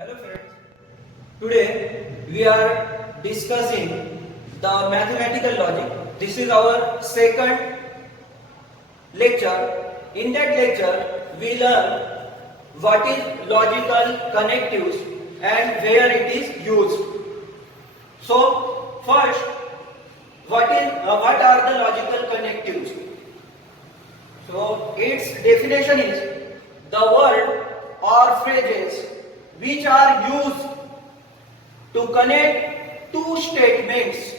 Hello friends, today we are discussing the mathematical logic. This is our second lecture. In that lecture we learn what is logical connectives and where it is used. So first, what are the logical connectives? So its definition is the word or phrases which are used to connect two statements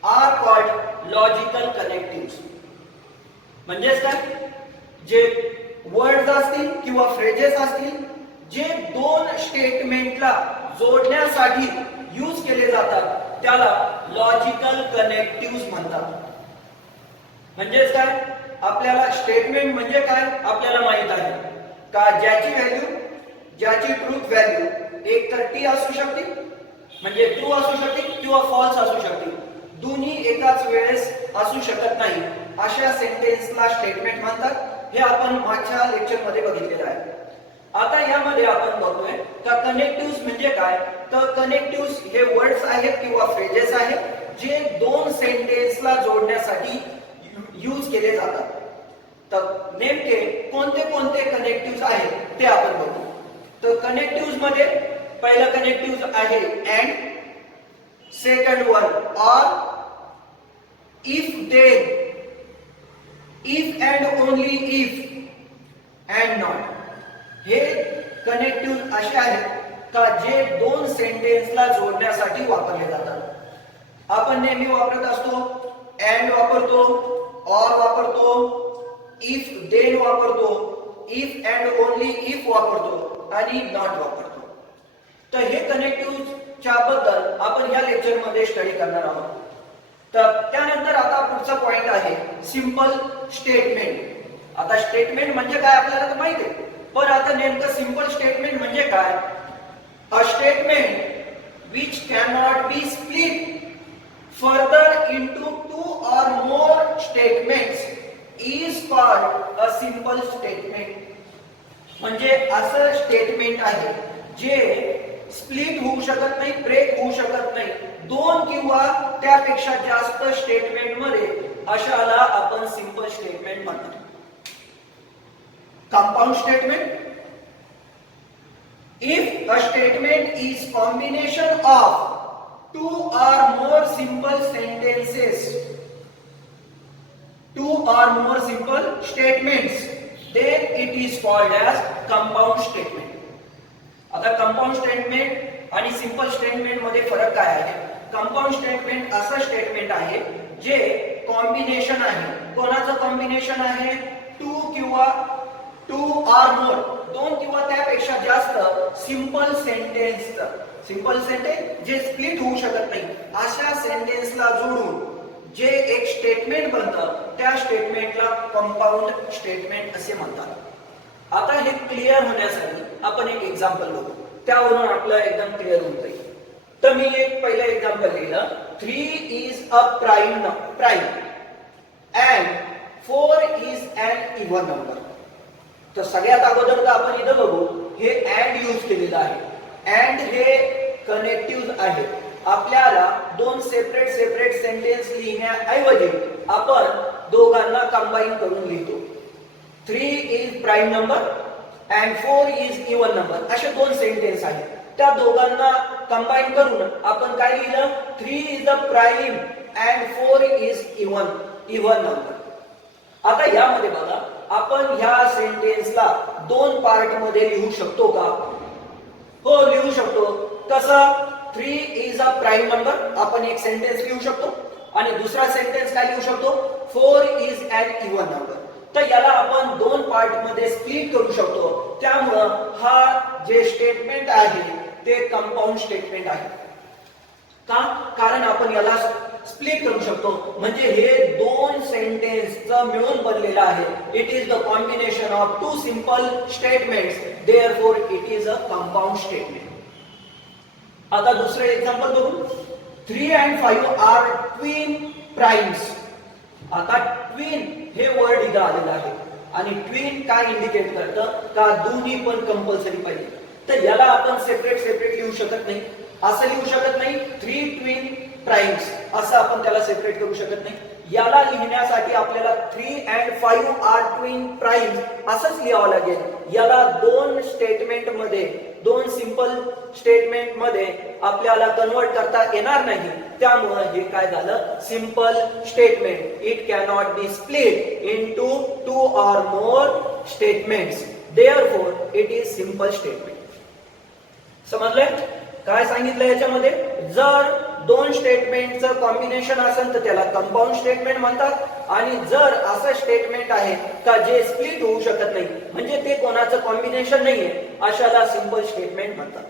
are called logical connectives. म्हणजेच काय, जे words असतील किंवा phrases असतील जे दोन स्टेटमेंटला जोडण्यासाठी use केले जातात त्याला लॉजिकल कनेक्टिव्ह्ज म्हणतात. म्हणजेच काय, आपल्याला स्टेटमेंट म्हणजे काय आपल्याला माहित आहे का, ज्याची ट्रूथ व्हॅल्यू एक तर टी असू शकते, म्हणजे ट्रू असू शकते किंवा फॉल्स असू शकते, दोन्ही एकाच वेळेस असू शकत नाही, अशा सेंटेन्सला स्टेटमेंट म्हणतात. हे आपण मागच्या लेक्चर मध्ये बघितलेलं आहे. आता यामध्ये आपण बघतोय का कनेक्टिव्ह्ज म्हणजे काय. तर कनेक्टिव्ह्ज हे वर्ड्स आहेत किंवा फ्रेजेस आहेत जे दोन सेंटेन्सला जोडण्यासाठी यूज केले जातात. तर नेमके कोणते कोणते कनेक्टिव्ह्ज आहेत ते आपण बघू. तर कनेक्टिव्ह्ज मध्ये पहिला कनेक्टिव्ह आहे and, second one or, if then, if and only if and not. हे कनेक्टिव्ह असे आहेत का जे दोन सेंटेन्सला जोडण्यासाठी वापरले जातात. आपण नेहमी वापरत असतो अँड वापरतो, ऑर वापरतो, इफ देन वापरतो, इफ अँड ओनली इफ वापरतो आणि नॉट वापरतो. तर हे कनेक्टिव्हच्या बद्दल आपण या लेक्चर मध्ये स्टडी करणार आहोत. तर त्यानंतर आता पुढचा पॉइंट आहे सिंपल स्टेटमेंट. आता स्टेटमेंट म्हणजे काय आपल्याला तर माहिती आहे, पण आता नेमकं सिंपल स्टेटमेंट म्हणजे काय. A statement which cannot be split further into two or more statements is called a simple statement. म्हणजे असं स्टेटमेंट आहे जे स्प्लिट होऊ शकत नाही, ब्रेक होऊ शकत नाही, दोन किंवा त्यापेक्षा जास्त स्टेटमेंट मध्ये, अशाला आपण सिंपल स्टेटमेंट म्हणतो. Compound statement, if a statement is combination of two or more simple sentences, two or more simple statements, then it is called as compound statement. आता कंपाउंड स्टेटमेंट आणि सिंपल स्टेटमेंट मध्ये फरक काय आहे. Compound statement असं statement आहे जे combination आहे. कोणाचं कॉम्बिनेशन आहे, टू किंवा टू ऑर मोर, दोन किंवा त्यापेक्षा जास्त सिंपल सेंटेन्स. सिंपल सेंटेन्स जे स्प्लिट होऊ शकत नाही अशा सेंटेन्सला जोडून जे एक स्टेटमेंट बनतं त्या स्टेटमेंटला कंपाउंड स्टेटमेंट असे म्हणतात. आता हे क्लिअर होण्यासाठी आपण एक एक्झाम्पल बघू, त्यावरून आपलं एकदम क्लिअर होऊन जाईल. तर मी एक पहिलं एक्झाम्पल लिहिलं, 3 is a prime and 4 is an even number. तर सगळ्यात अगोदर तर आपण इथं बघू हे अँड यूज केलेलं आहे. अँड हे कनेक्टिव्ह आहे. आपल्याला दोन सेपरेट सेंटेन्स लिहिण्याऐवजी आपण दोघांना कंबाईन करून लिहितो. 3 is prime number and 4 is even number, असे दोन सेंटेन्स आहेत. त्या दोघांना कंबाईन करून आपण काय लिहिलं, 3 is a prime and 4 is even number. आता यामध्ये बघा, आपण ह्या सेंटेन्सला दोन पार्ट मध्ये लिहू शकतो का. हो, लिहू शकतो. कसं, 3 इज अ प्राइम नंबर आपण एक सेंटेन्स लिहू शकतो आणि दुसरा सेंटेन्स काय लिहू शकतो, 4 इज अन इव्हन नंबर. तर याला आपण दोन पार्ट मध्ये स्प्लिट करू शकतो. त्यामुळं हा जे स्टेटमेंट आहे ते कंपाउंड स्टेटमेंट आहे. का, कारण आपण याला स्प्लिट करू शकतो, म्हणजे हे दोन सेंटेन्सचं मिळून बनलेलं आहे. It is the combination of two simple statements, therefore it is a compound statement. आता दुसरे एक्झाम्पल बघू. 3 and 5 आर ट्विन प्राइम्स. आता ट्विन हे वर्ड इथं आलेलं आहे आणि ट्विन काय इंडिकेट करतं का दोन्ही पण कंपल्सरी पाहिजे. तर याला आपण सेपरेट शकत नाही, असं लिहू शकत नाही 3 ट्विन प्राइम्स असं आपण त्याला सेपरेट करू शकत नाही. याला लिहिण्यासाठी आपल्याला 3 and 5 आर ट्विन प्राइम्स असंच लिहावं लागेल. याला दोन स्टेटमेंट मध्ये, दोन सिंपल स्टेटमेंट मध्ये आपल्याला कन्वर्ट करता येणार नाही. त्यामुळे हे काय झालं, simple statement. It cannot be split into 2 or more statements. Therefore it is simple statement. समजलंय काय सांगितलं याच्यामध्ये? जर दोन स्टेटमेंटचं कॉम्बिनेशन असेल तर त्याला कंपाऊंड स्टेटमेंट म्हणतात, आणि जर असं स्टेटमेंट आहे का जे स्प्लिट होऊ शकत नाही, म्हणजे ते कोणाचं कॉम्बिनेशन नाहीये, अशाला सिंपल स्टेटमेंट म्हणतात.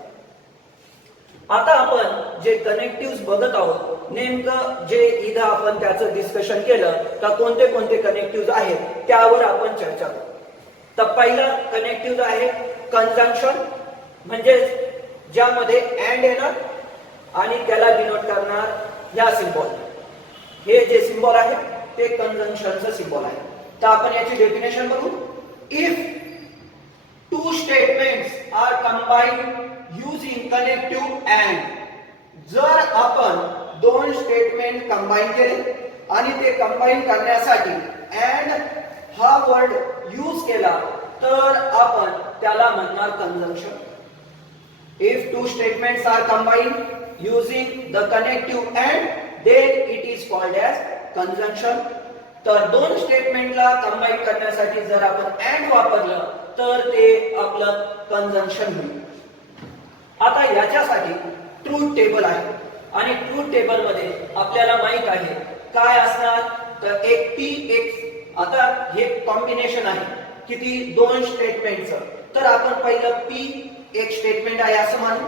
आता आपण जे कनेक्टिव्ह बघत आहोत, नेमकं जे इथं आपण त्याचं डिस्कशन केलं का कोणते कोणते कनेक्टिव्ह आहेत त्यावर आपण चर्चा करू. तर पहिलं कनेक्टिव्ह आहे कंजंक्शन, म्हणजे ज्यामध्ये अँड येणार आणि त्याला डिनोट करणार या सिंबॉल. हे जे सिंबॉल आहे ते कंजंक्शनचं सिंबॉल आहे. तर आपण याची डेफिनेशन बघू. If two statements are combined using connective and, जर आपण दोन स्टेटमेंट कंबाईन केले आणि ते कंबाईन करण्यासाठी अँड हा वर्ड यूज केला तर आपण त्याला म्हणणार conjunction. If two statements are combined using the connective and, then it is called as conjunction. तर दोन स्टेटमेंटला कंबाईन करण्यासाठी जर आपण and वापरलं तर ते आपलं कंजंक्शन होईल. आता याच्यासाठी ट्रूथ टेबल आहे, आणि ट्रूथ टेबल मध्ये आपल्याला माहित आहे काय असणार, तर एक p एक, आता हे कॉम्बिनेशन आहे किती, दोन स्टेटमेंटचं. तर आपण पहिलं p एक स्टेटमेंट आहे असं मानू,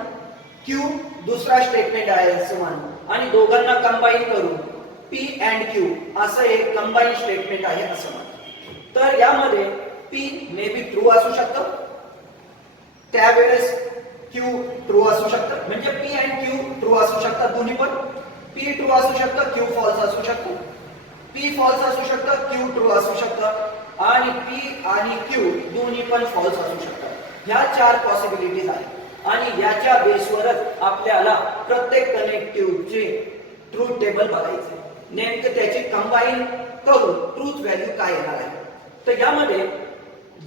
Q दुसरा स्टेटमेंट आहे असं मानू, आणि दोघांना कंबाईन करून P and Q असं एक कंबाईन स्टेटमेंट आहे असं मानू. तर यामध्ये P मे बी ट्रू असू शकतं, त्यावेळेस Q ट्रू असू शकतं, म्हणजे P and Q ट्रू असू शकतात दोन्ही पण. P ट्रू असू शकतं, Q फॉल्स असू शकतं. P फॉल्स असू शकतं, Q ट्रू असू शकतं, आणि P आणि Q दोन्ही पण फॉल्स असू शकतात. ह्या चार पॉसिबिलिटीज आहेत, आणि याच्या बेसवरच आपल्याला प्रत्येक कनेक्टिव्हचे ट्रूथ टेबल बघायचे, नेमकं त्याची कंबाईन करून ट्रूथ व्हॅल्यू काय येणार आहे. तर यामध्ये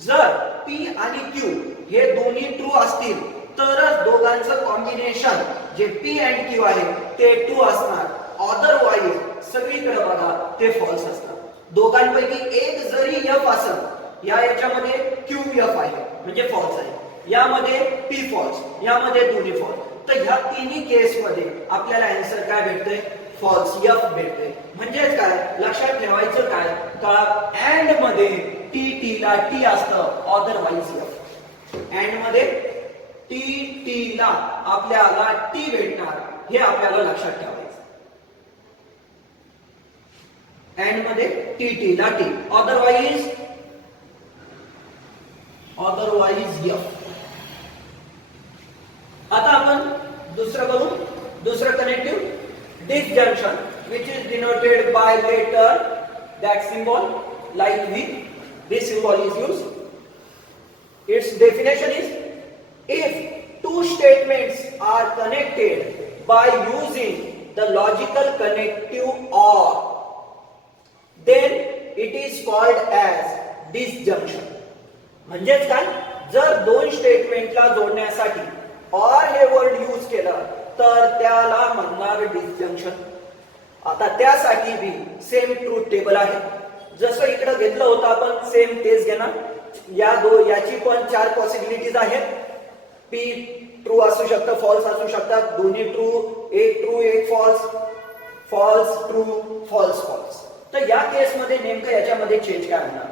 जर P आणि Q हे दोन्ही ट्रू असतील तरच दोघांचं कॉम्बिनेशन जे P and Q आहे ते ट्रू असणार. अदरवाईज सगळीकडे बघा ते फॉल्स असतात. दोघांपैकी एक जरी F असेल, याच्यामध्ये QF आहे म्हणजे फॉल्स आहे, यामध्ये P फॉल्स, यामध्ये दोन्ही फॉल्स, तर ह्या तिन्ही केस मध्ये आपल्याला आन्सर काय भेटतंय, फॉल्स, F भेटतंय. म्हणजेच काय लक्षात ठेवायचं काय का अँड मध्ये T ला T असतं, अदरवाईज F. अँड मध्ये T ला आपल्याला T भेटणार, हे आपल्याला लक्षात ठेवायचं. अँड मध्ये T ला T, अदरवाईज F. आता आपण दुसरं बघू. दुसरं connective disjunction, which is denoted by letter that symbol like V. This symbol is used. Its definition is, if two statements are connected by using the logical connective OR, then it is called as disjunction. म्हणजेच काय, जर दोन स्टेटमेंटला जोडण्यासाठी or हे word use केलं तर त्याला म्हणणार डिसजंक्शन. आता त्यासाठी बी सेम ट्रूथ टेबल आहे, जसं इकडे घेतलं होतं आपण सेम तेच घेणार. याची पण चार पॉसिबिलिटीज आहेत. P ट्रू असू शकतं, फॉल्स असू शकतात, दोन्ही ट्रू, एक false, false true, false false. तर या केस मध्ये नेमकं याच्यामध्ये चेंज काय होणार.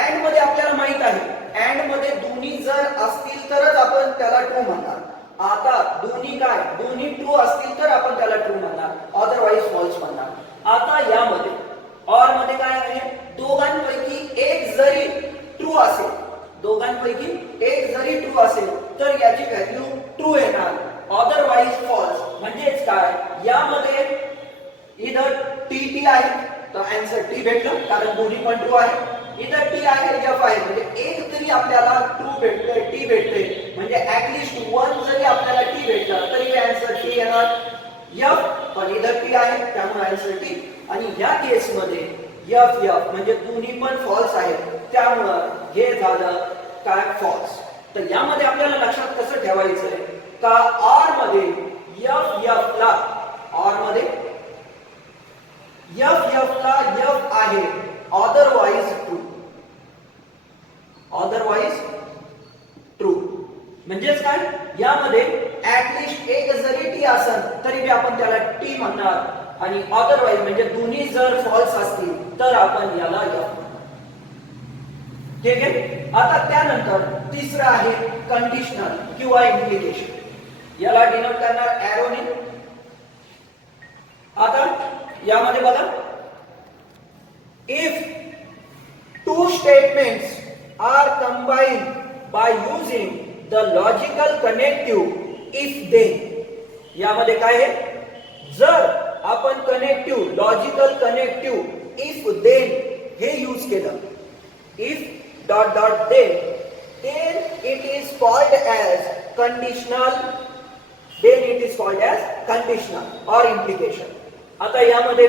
अँड मध्ये आपल्याला माहित आहे अँड मध्ये दोन्ही जर असतील तरच आपण त्याला ट्रू म्हणणार. आता दोन्ही काय, दोन्ही ट्रू असतील तर आपण त्याला ट्रू म्हणणार, अदरवाईज फॉल्स म्हणणार. आता यामध्ये ऑर मध्ये काय आहे, दोघांपैकी एक जरी ट्रू असेल, दोघांपैकी एक जरी ट्रू असेल तर याची व्हॅल्यू ट्रू येणार, अदरवाईज फॉल्स. म्हणजेच काय, यामध्ये इधर टी आहे तर आन्सर टी भेटलं, कारण दोन्ही पण ट्रू आहे. इथं टी आहे, F आहे, म्हणजे एक जरी आपल्याला ट्रू भेटतोय, टी भेटते, म्हणजे ऍटलीस्ट वन जरी आपल्याला टी भेटलं तरी एफ पण इधर टी आहे त्यामुळे आन्सर टी. आणि या केस मध्ये एफ एफ म्हणजे दोन्ही पण फॉल्स आहेत त्यामुळं हे झालं काय फॉल्स. तर यामध्ये आपल्याला लक्षात कसं ठेवायचंय का ऑर मध्ये एफ एफ ला ऑर मध्ये एफ एफ ला एफ आहे अदरवाइज ट्रू. अदरवाइज ट्रू म्हणजेच काय यामध्ये ऍटलिस्ट एक जरी टी असेल तरी आपण त्याला टी म्हणणार आणि अदरवाइज म्हणजे दोन्ही जर फॉल्स असतील तर आपण याला एफ. ठीक आहे. आता त्यानंतर तिसरं आहे कंडिशनल किंवा इम्प्लिकेशन. याला डिनोट करणार एरोने. आता यामध्ये बघा if two statements are combined by using the logical connective if then. यामध्ये काय आहे जर आपण connective logical connective if then हे यूज केलं if dot dot then it is called as conditional, then it is called as conditional or implication. आता यामध्ये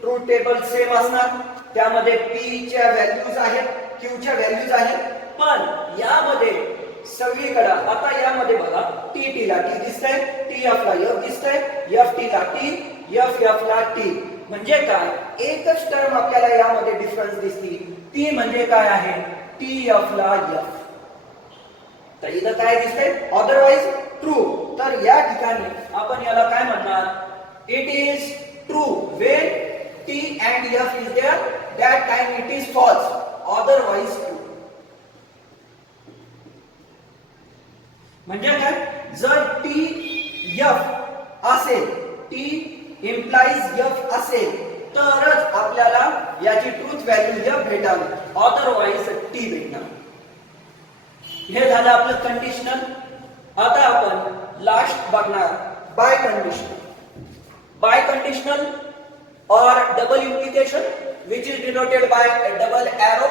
truth table same असणार त्यामध्ये p च्या व्हॅल्यूज आहेत q च्या व्हॅल्यूज आहेत पण यामध्ये सगळीकडे आता यामध्ये बघा t t ला t दिसतंय t f ला f दिसतंय f t ला t f f ला t म्हणजे काय एकच टर्म आपल्याला यामध्ये डिफरन्स दिसती ती म्हणजे काय आहे टी एफ ला एफ. तर इथं काय दिसतंय अदरवाइज ट्रू. तर या ठिकाणी आपण याला काय म्हणणार it is true when T and F is there that time it is false otherwise true. म्हणजे काय जर टी एफ असेल टी इम्प्लाइज एफ असेल तरच आपल्याला याची ट्रूथ व्हॅल्यू एफ भेटाल अदरवाइज टी भेटणार. हे झालं आपलं कंडिशनल. आता आपण लास्ट बघणार biconditional. Biconditional or double implication which is denoted by a double arrow.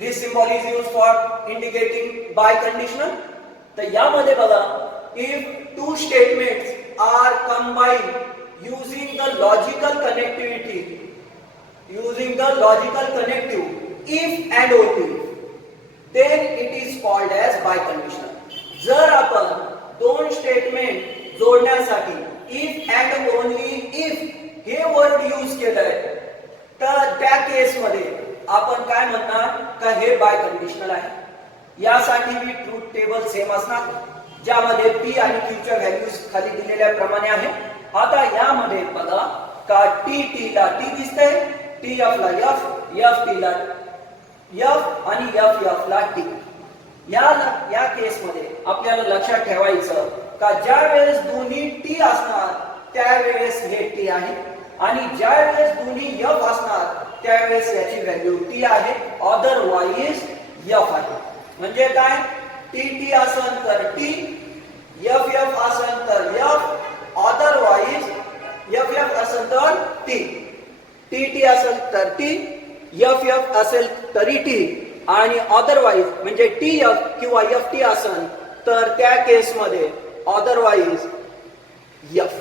This symbol is used for indicating by conditional. तर यामध्ये बघा if two statements are combined using the logical connectivity, using the logical connective if and OT, then it is called as biconditional. जर आपण दोन statement जोडण्यासाठी if and only if हे word use केलंय तर त्या केस मध्ये आपण काय म्हणणार का हे बायकंडिशनल आहे. यासाठी मी ट्रूथ टेबल सेम असणार ज्यामध्ये p आणि q च्या व्हॅल्यूज खाली दिलेल्या प्रमाणे आहे. आता यामध्ये बघा का टी टी ला टी दिसतंय टी एफ ला एफ एफ टी ला एफ आणि एफ एफ ला टी. या केस मध्ये आपल्याला लक्षात ठेवायचं का ज्या वेळेस दोन्ही टी असणार त्यावेळेस हे टी आहे आणि ज्या वेळेस दोन्ही एफ असणार त्यावेळेस याची व्हॅल्यू टी आहे अदरवाइज एफ आहे. म्हणजे काय टी टी असेल तर टी एफ एफ असेल तर एफ अदरवाइज एफ एफ असेल तर टी टी टी असेल तर टी एफ एफ असेल तरी टी आणि अदरवाइज म्हणजे टी एफ किंवा एफ टी असेल तर त्या केस मध्ये अदरवाइज एफ.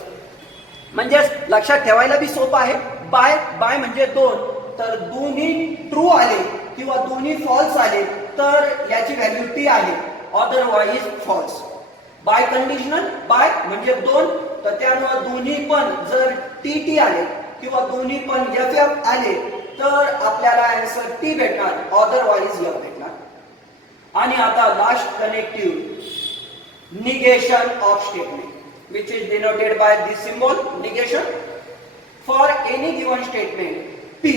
म्हणजे लक्षात ठेवायला बी सोपं आहे. बाय बाय म्हणजे दोन तर दोन्ही ट्रू आले किंवा दोन्ही फॉल्स आले तर याची व्हॅल्यू टी आहे otherwise false. Biconditional bi म्हणजे दोन तर त्यामुळे दोन्ही पण जर टी टी आले किंवा दोन्ही पण एफ एफ आले तर आपल्याला आन्सर टी भेटणार अदरवाइज एफ भेटणार. आणि आता last connective negation of statement which is denoted by this symbol negation. For any given statement P,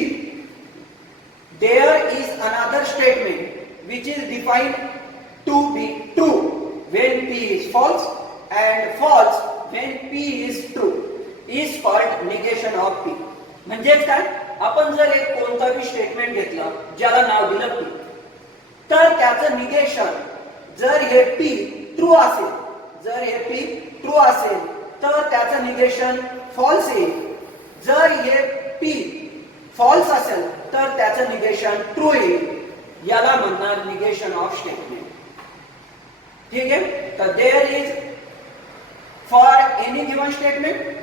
there is another statement which is defined to be true when P is false and false when P is true is called negation of P. म्हणजे काय आपण जर एक कोणताही statement घेतलं ज्याला नाव दिलं P तर त्याचं निगेशन जर हे P ट्रू असेल जर हे P ट्रू असेल तर त्याचं निगेशन फॉल्स येईल. जर हे P फॉल्स असेल तर त्याचं निगेशन ट्रू येईल. याला म्हणणार निगेशन ऑफ स्टेटमेंट. ठीक आहे. तर there is for any given one statement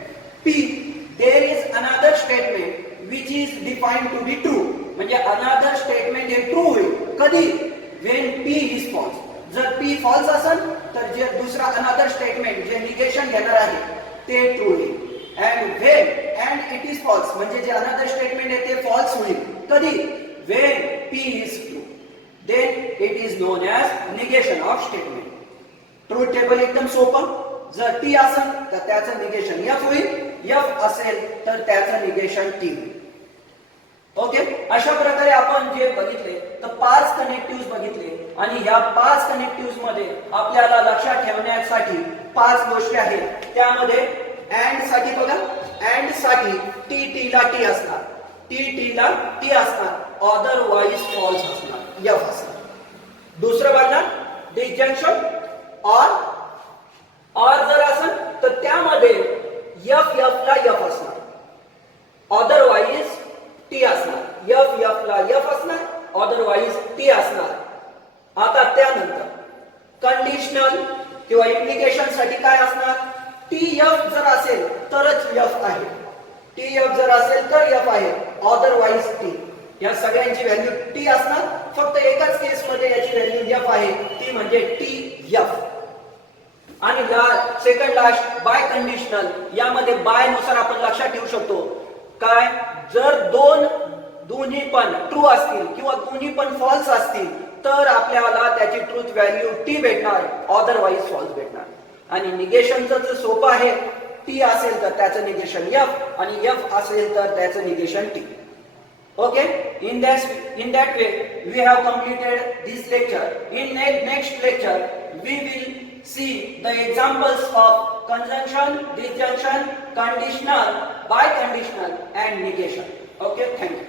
P, there is another statement which is defined to be true. म्हणजे another statement हे true होईल कधी, when P is false. जर P false असेल तर जे दुसरा another statement जे निगेशन घेणार आहे ते true होईल. and when and it is false म्हणजे जे another statement आहे ते false होईल कधी, when P is true, then it is known as negation of statement. Truth table एकदम सोपं. जर टी असेल तर त्याचं निगेशन एफ होईल, एफ असेल तर त्याचं निगेशन टी होईल. ओके, अशा प्रकारे आपण जे बघितले तर 5 कनेक्टिव्ह बघितले आणि या 5 कनेक्टिव्ह मध्ये आपल्याला लक्षात ठेवण्यासाठी 5 गोष्टी आहेत. त्यामध्ये अँड साठी बघा, अँड साठी टी टी ला टी असणार, टी टी ला टी असणार, अदरवाइज फॉल्स असणार, एफ असणार. दुसरं बघणार डिस्जंक्शन और जर असेल तर त्यामध्ये एफ एफ ला एफ असणार, अदरवाइज टी असणार, एफ एफ ला एफ असणार, अदरवाइज टी असणार. आता त्यानंतर कंडिशनल किंवा इम्प्लिकेशन साठी काय असणार, टी एफ जर असेल तरच एफ आहे, टी एफ जर असेल तर एफ आहे, अदरवाइज टी. या सगळ्यांची व्हॅल्यू टी असणार, फक्त एकाच केस मध्ये याची व्हॅल्यू एफ आहे, ती म्हणजे टी एफ. आणि सेकंड लास्ट बाय कंडिशनल, यामध्ये बाय नुसार आपण लक्षात ठेवू शकतो काय, जर दोन्ही पण ट्रू असतील किंवा दोन्ही पण फॉल्स असतील तर आपल्याला त्याची ट्रूथ व्हॅल्यू टी भेटणार, अदरवाइज फॉल्स भेटणार. आणि निगेशनचं जे सोपं आहे, टी असेल तर त्याचं निगेशन एफ आणि एफ असेल तर त्याचं negation T. Okay, in that way we have completed this lecture. In next lecture we will see the examples of conjunction, disjunction, conditional, biconditional and negation. Okay, thank you.